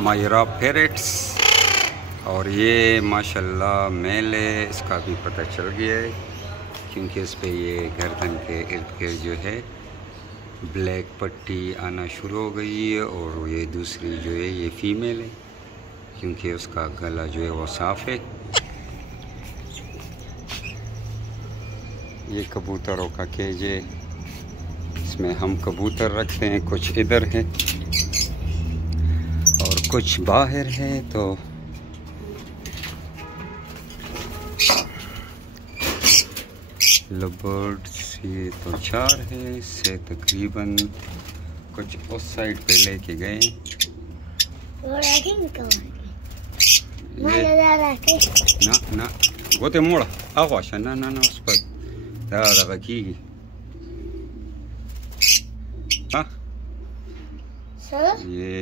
Myra parrots. और ये माशाल्लाह मेल है, इसका भी पता चल गया है क्योंकि इस पे ये गर्दन के इर्द गिर्द जो है ब्लैक पट्टी आना शुरू हो गई है। और ये दूसरी जो है ये फीमेल है क्योंकि उसका गला जो है वो साफ़ है। ये कबूतरों का केज है, इसमें हम कबूतर रखते हैं, कुछ इधर है और कुछ बाहर है। तो लबर्ड्स ये तो 4 है, इससे तकरीबन कुछ उस साइड पे लेके गए। ना ना गोते मोड़ा आवाशा ना ना ना उस पर दादा की हाँ ये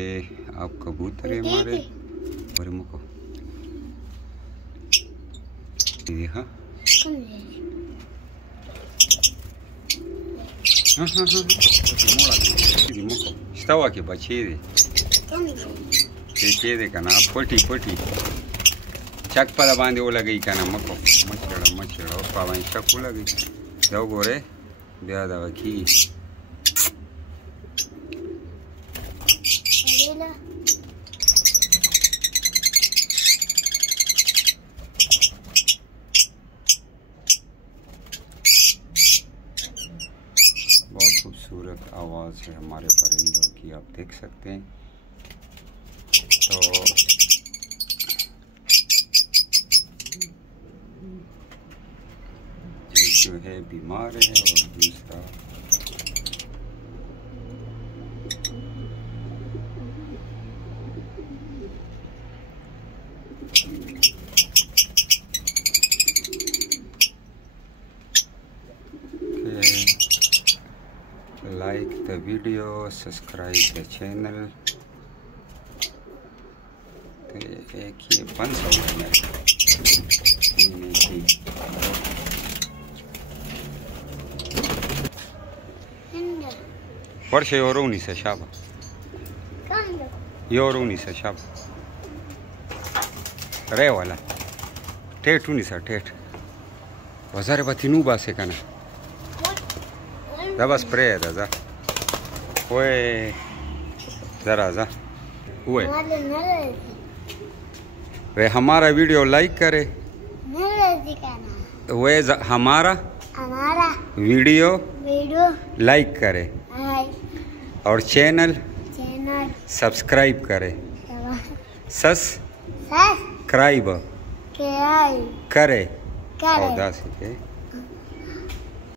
आप कबूतर है हमारे बड़े मुको ये हाँ हाँ हाँ हाँ मोड़ा मुको स्टावा के बचे दे का ना पटी पटी चक पर बांधे वो लगी का ना मको मचड़ा उस पावन चक लगी जाओ गोरे ब्याह दवा की बहुत खूबसूरत आवाज़ है हमारे परिंदों की, आप देख सकते हैं। तो एक जो है बीमार है और दूसरा like the video, subscribe the channel। तो एक ये 500 है वर्ष योरूनी से शाबा योरूनी से शाबा रे वाला टेटूनी सा टेट वजारे बतिनू बासे कना दा बस प्रे है दा ओए जरा जा ओए वे हमारा वीडियो लाइक करे वे हमारा वीडियो लाइक करे और चैनल सब्सक्राइब करे सब्सक्राइब करे और